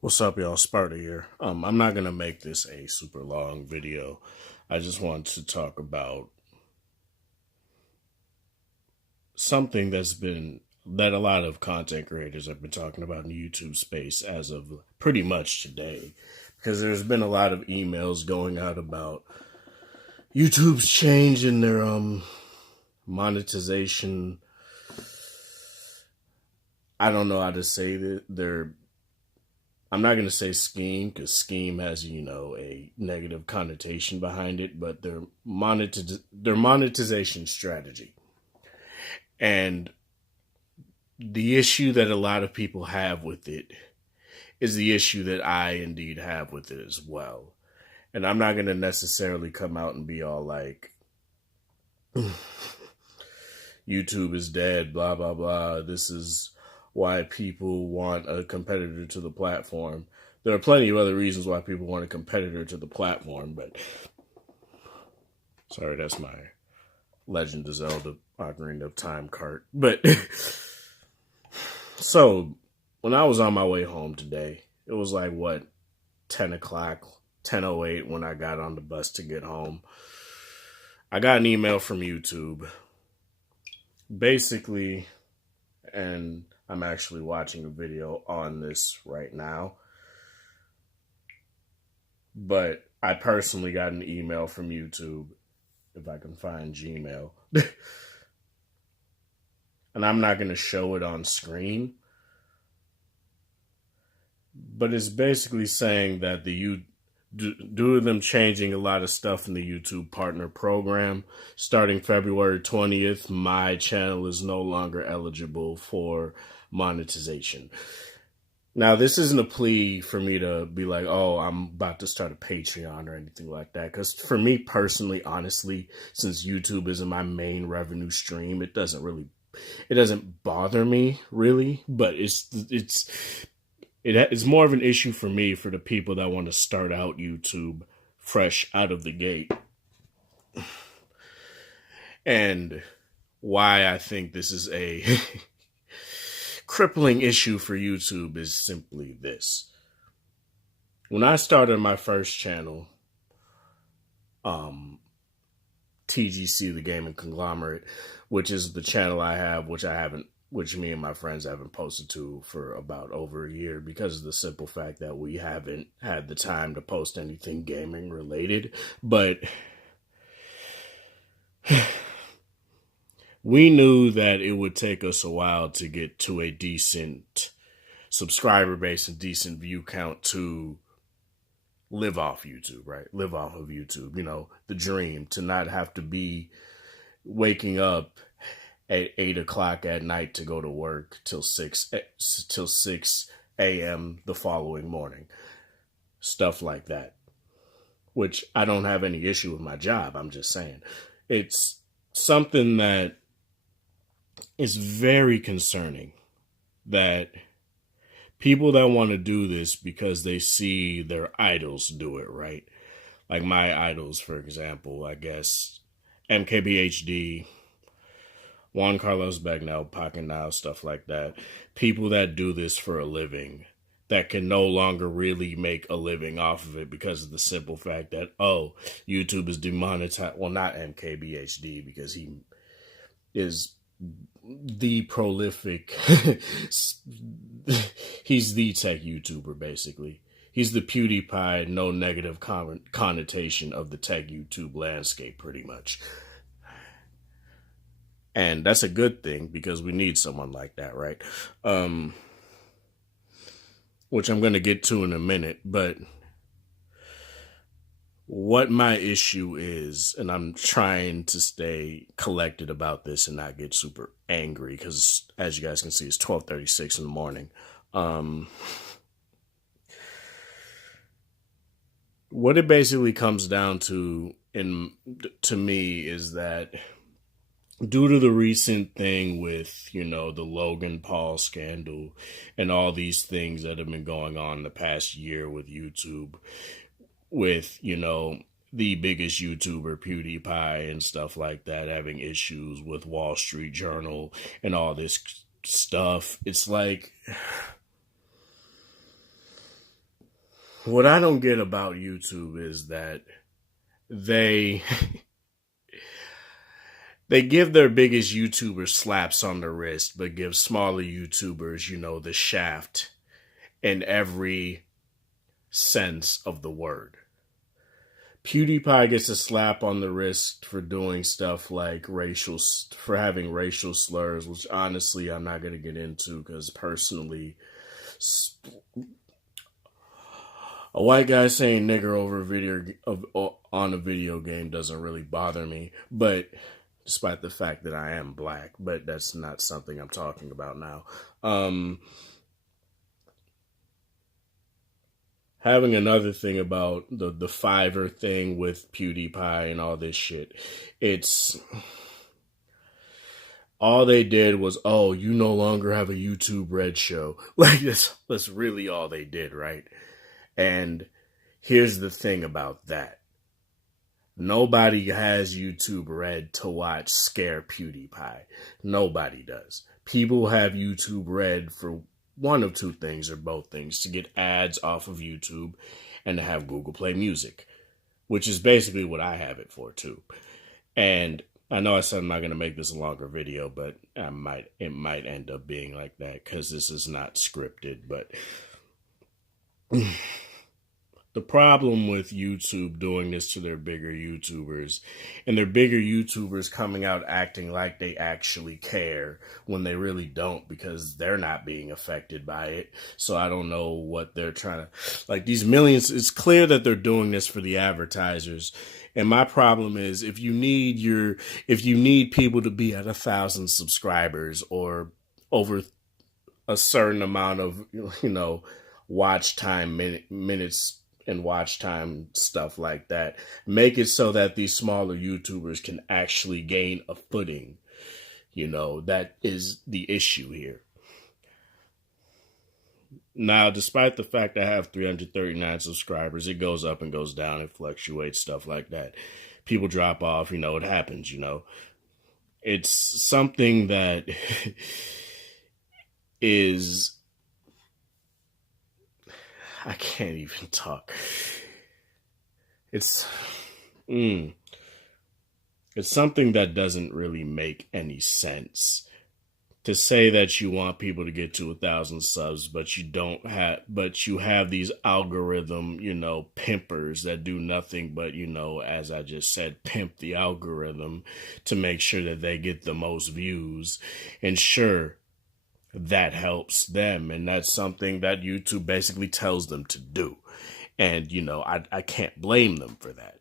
What's up, y'all? Sparta here. I'm not gonna make this a super long video. I just want to talk about something that a lot of content creators have been talking about in the YouTube space as of pretty much today. Because there's been a lot of emails going out about YouTube's change in their monetization. I don't know how to say that. I'm not going to say scheme, because scheme has, a negative connotation behind it, but their monetization strategy. And the issue that a lot of people have with it is the issue that I indeed have with it as well. And I'm not going to necessarily come out and be all like, YouTube is dead, blah, blah, blah. This is why people want a competitor to the platform. There are plenty of other reasons why people want a competitor to the platform, but sorry, that's my Legend of Zelda Ocarina of Time cart. But so when I was on my way home today, it was like 10 o'clock, 10:08 when I got on the bus to get home. I got an email from YouTube. Basically, and I'm actually watching a video on this right now, but I personally got an email from YouTube, if I can find Gmail. And I'm not going to show it on screen, but it's basically saying that due to them changing a lot of stuff in the YouTube partner program, starting February 20th, my channel is no longer eligible for monetization. Now, this isn't a plea for me to be like, oh, I'm about to start a Patreon or anything like that. Because for me personally, honestly, since YouTube isn't my main revenue stream, it doesn't bother me really. But it's more of an issue for me, for the people that want to start out YouTube fresh out of the gate. And why I think this is a crippling issue for YouTube is simply this. When I started my first channel, TGC, the Gaming Conglomerate, which is the channel I have, which me and my friends haven't posted to for about over a year, because of the simple fact that we haven't had the time to post anything gaming related. But we knew that it would take us a while to get to a decent subscriber base and decent view count to live off YouTube, right? Live off of YouTube, the dream, to not have to be waking up at 8 o'clock at night to go to work till 6 a.m. the following morning. Stuff like that. Which I don't have any issue with my job. I'm just saying. It's something that is very concerning, that people that want to do this because they see their idols do it, right? Like my idols, for example, I guess MKBHD, Juan Carlos Bagnell, Pac and Now, stuff like that. People that do this for a living, that can no longer really make a living off of it because of the simple fact that, oh, YouTube is demonetized. Well, not MKBHD, because he is the prolific, he's the tech YouTuber, basically. He's the PewDiePie, no negative connotation of the tech YouTube landscape, pretty much. And that's a good thing, because we need someone like that, right? Which I'm going to get to in a minute. But what my issue is, and I'm trying to stay collected about this and not get super angry, because as you guys can see, it's 12:36 in the morning. What it basically comes down to me is that, due to the recent thing with, the Logan Paul scandal and all these things that have been going on the past year with YouTube, with, the biggest YouTuber, PewDiePie, and stuff like that, having issues with Wall Street Journal and all this stuff, it's like, What I don't get about YouTube is that they they give their biggest YouTubers slaps on the wrist, but give smaller YouTubers, the shaft in every sense of the word. PewDiePie gets a slap on the wrist for doing stuff like for having racial slurs, which honestly I'm not going to get into because personally, a white guy saying nigger on a video game doesn't really bother me, but despite the fact that I am black, but that's not something I'm talking about now. Having another thing about the Fiverr thing with PewDiePie and all this shit, it's all they did was, oh, you no longer have a YouTube Red show. Like that's really all they did, right? And here's the thing about that. Nobody has YouTube Red to watch scare PewDiePie. Nobody does. People have YouTube Red for one of two things or both things: to get ads off of YouTube and to have Google Play Music, which is basically what I have it for too. And I know I said I'm not going to make this a longer video, but it might end up being like that because this is not scripted. But the problem with YouTube doing this to their bigger YouTubers, and their bigger YouTubers coming out acting like they actually care when they really don't, because they're not being affected by it. So I don't know what they're trying to, like, these millions, it's clear that they're doing this for the advertisers. And my problem is, if you need people to be at 1,000 subscribers or over a certain amount of, watch time, minutes and watch time, stuff like that, make it so that these smaller YouTubers can actually gain a footing. That is the issue here. Now, despite the fact I have 339 subscribers, it goes up and goes down, it fluctuates, stuff like that. People drop off, it happens, It's something that is, I can't even talk. It's something that doesn't really make any sense. To say that you want people to get to 1,000 subs, but you have these algorithm, pimpers that do nothing but, as I just said, pimp the algorithm to make sure that they get the most views. And sure, that helps them, and that's something that YouTube basically tells them to do. And, I can't blame them for that.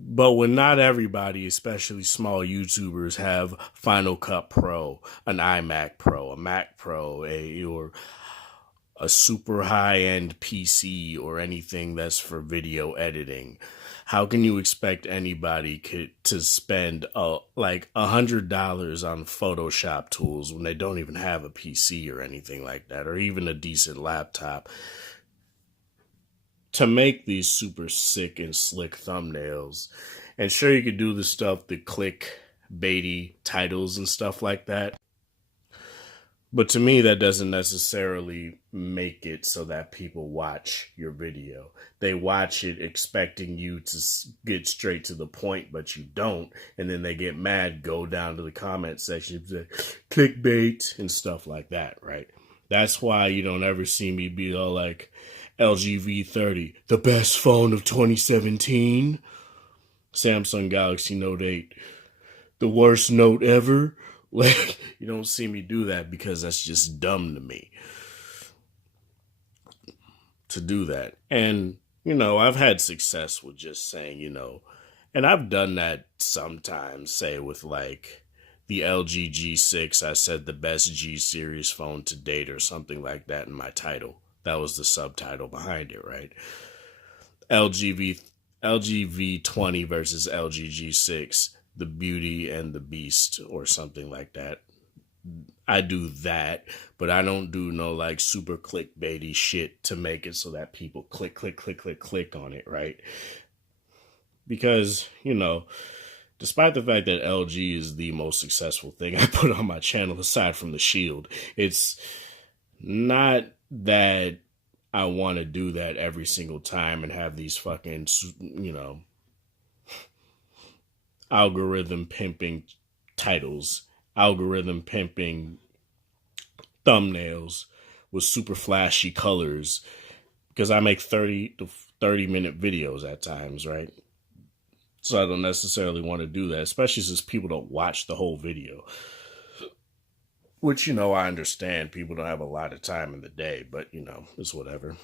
But when not everybody, especially small YouTubers, have Final Cut Pro, an iMac Pro, a Mac Pro, or a super high-end PC, or anything that's for video editing, how can you expect anybody to spend like $100 on Photoshop tools when they don't even have a PC or anything like that, or even a decent laptop, to make these super sick and slick thumbnails? And sure, you could do the stuff, the clickbaity titles and stuff like that. But to me, that doesn't necessarily make it so that people watch your video. They watch it expecting you to get straight to the point, but you don't. And then they get mad, go down to the comment section, say, clickbait and stuff like that, right? That's why you don't ever see me be all like, LG V30, the best phone of 2017. Samsung Galaxy Note 8, the worst note ever. Like, you don't see me do that because that's just dumb to me to do that. And, I've had success with just saying, and I've done that sometimes, say with like the LG G6, I said the best G series phone to date or something like that in my title. That was the subtitle behind it, right? LG V20 versus LG G6, the beauty and the beast, or something like that. I do that, but I don't do no like super clickbaity shit to make it so that people click on it, right? Because, despite the fact that LG is the most successful thing I put on my channel aside from the Shield, it's not that I want to do that every single time and have these fucking, algorithm pimping titles, algorithm pimping thumbnails with super flashy colors, because I make 30 to 30-minute videos at times, right? So I don't necessarily want to do that, especially since people don't watch the whole video. Which, I understand people don't have a lot of time in the day, but, it's whatever.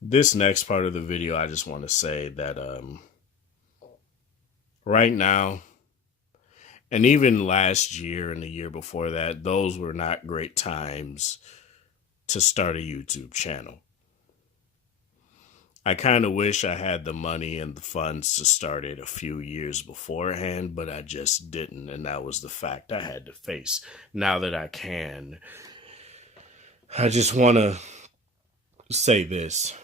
This next part of the video, I just want to say that right now, and even last year and the year before that, those were not great times to start a YouTube channel. I kind of wish I had the money and the funds to start it a few years beforehand, but I just didn't, and that was the fact I had to face. Now that I can, I just want to say this.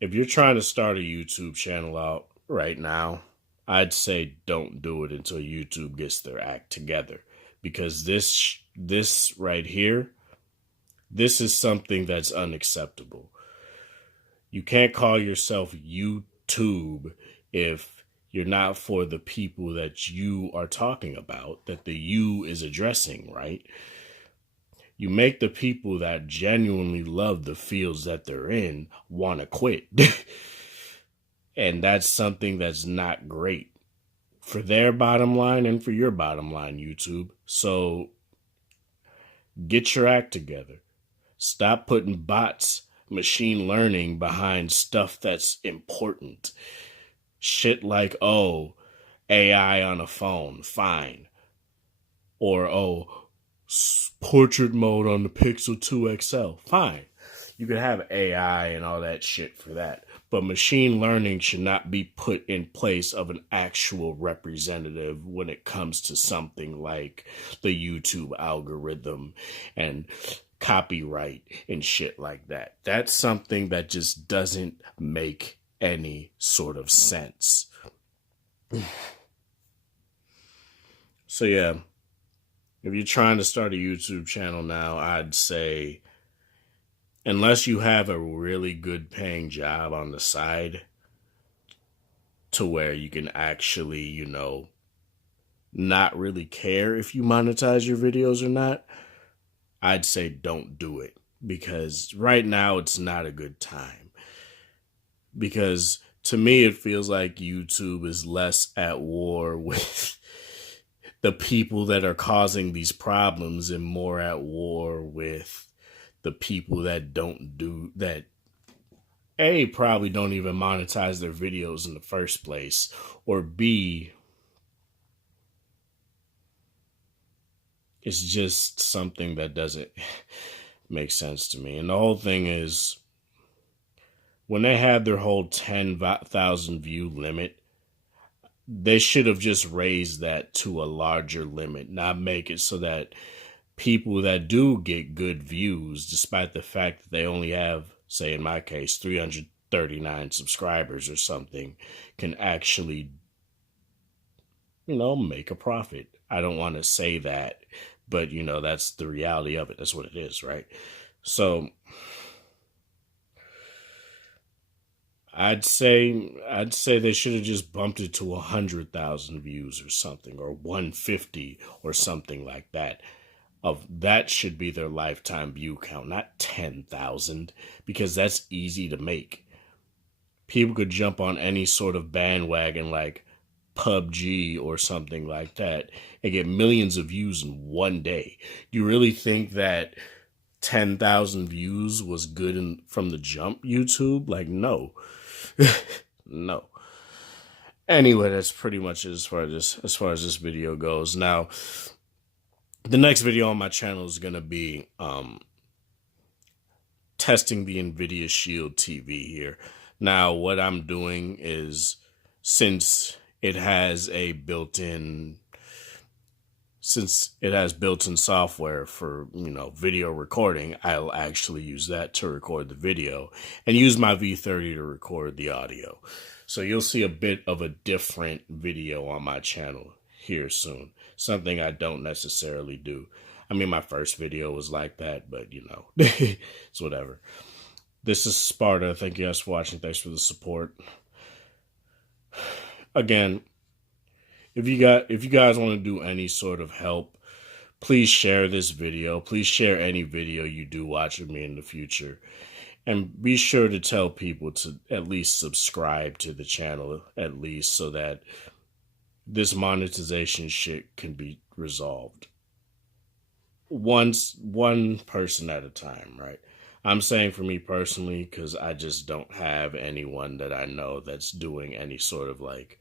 If you're trying to start a YouTube channel out right now, I'd say don't do it until YouTube gets their act together, because this right here, this is something that's unacceptable. You can't call yourself YouTube if you're not for the people that you are talking about, that the you is addressing, right? You make the people that genuinely love the fields that they're in want to quit. And that's something that's not great for their bottom line and for your bottom line, YouTube. So get your act together. Stop putting bots, machine learning behind stuff that's important. Shit like, AI on a phone, fine. Or, portrait mode on the Pixel 2 XL, fine. You could have AI and all that shit for that. But machine learning should not be put in place of an actual representative when it comes to something like the YouTube algorithm and copyright and shit like that. That's something that just doesn't make any sort of sense. So yeah, if you're trying to start a YouTube channel now, I'd say, unless you have a really good paying job on the side to where you can actually, not really care if you monetize your videos or not, I'd say don't do it, because right now it's not a good time. Because to me, it feels like YouTube is less at war with the people that are causing these problems and more at war with the people that A, probably don't even monetize their videos in the first place, or B, it's just something that doesn't make sense to me. And the whole thing is, when they had their whole 10,000 view limit, they should have just raised that to a larger limit, not make it so that people that do get good views, despite the fact that they only have, say in my case, 339 subscribers or something, can actually, make a profit. I don't want to say that, but, that's the reality of it. That's what it is, right? So I'd say they should have just bumped it to 100,000 views or something, or 150 or something like that. That should be their lifetime view count, not 10,000, because that's easy to make. People could jump on any sort of bandwagon like PUBG or something like that and get millions of views in one day. Do you really think that 10,000 views was good from the jump, YouTube? Like, no. No. Anyway, that's pretty much as far as this video goes. Now, the next video on my channel is going to be testing the NVIDIA Shield TV here. Now, what I'm doing is, since it has built-in software for, video recording, I'll actually use that to record the video and use my V30 to record the audio. So you'll see a bit of a different video on my channel here soon. Something I don't necessarily do. I mean, my first video was like that, but you know, it's whatever. This is Sparta. Thank you guys for watching. Thanks for the support. Again, if you guys want to do any sort of help, please share this video. Please share any video you do watch of me in the future. And be sure to tell people to at least subscribe to the channel, at least, so that this monetization shit can be resolved. One person at a time, right? I'm saying for me personally, because I just don't have anyone that I know that's doing any sort of like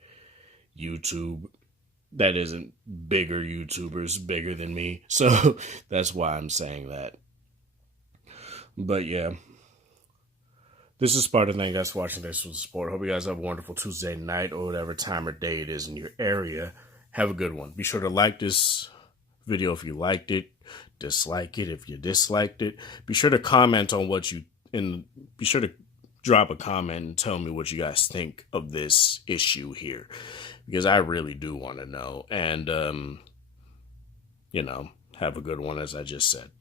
YouTube that isn't bigger YouTubers bigger than me. So that's why I'm saying that. But yeah, this is Sparta. Thank you guys for watching. Thanks for the support. Hope you guys have a wonderful Tuesday night or whatever time or day it is in your area. Have a good one. Be sure to like this video if you liked it. Dislike it if you disliked it. Be sure to comment on what you be sure to drop a comment and tell me what you guys think of this issue here, because I really do want to know. And you know, have a good one, as I just said.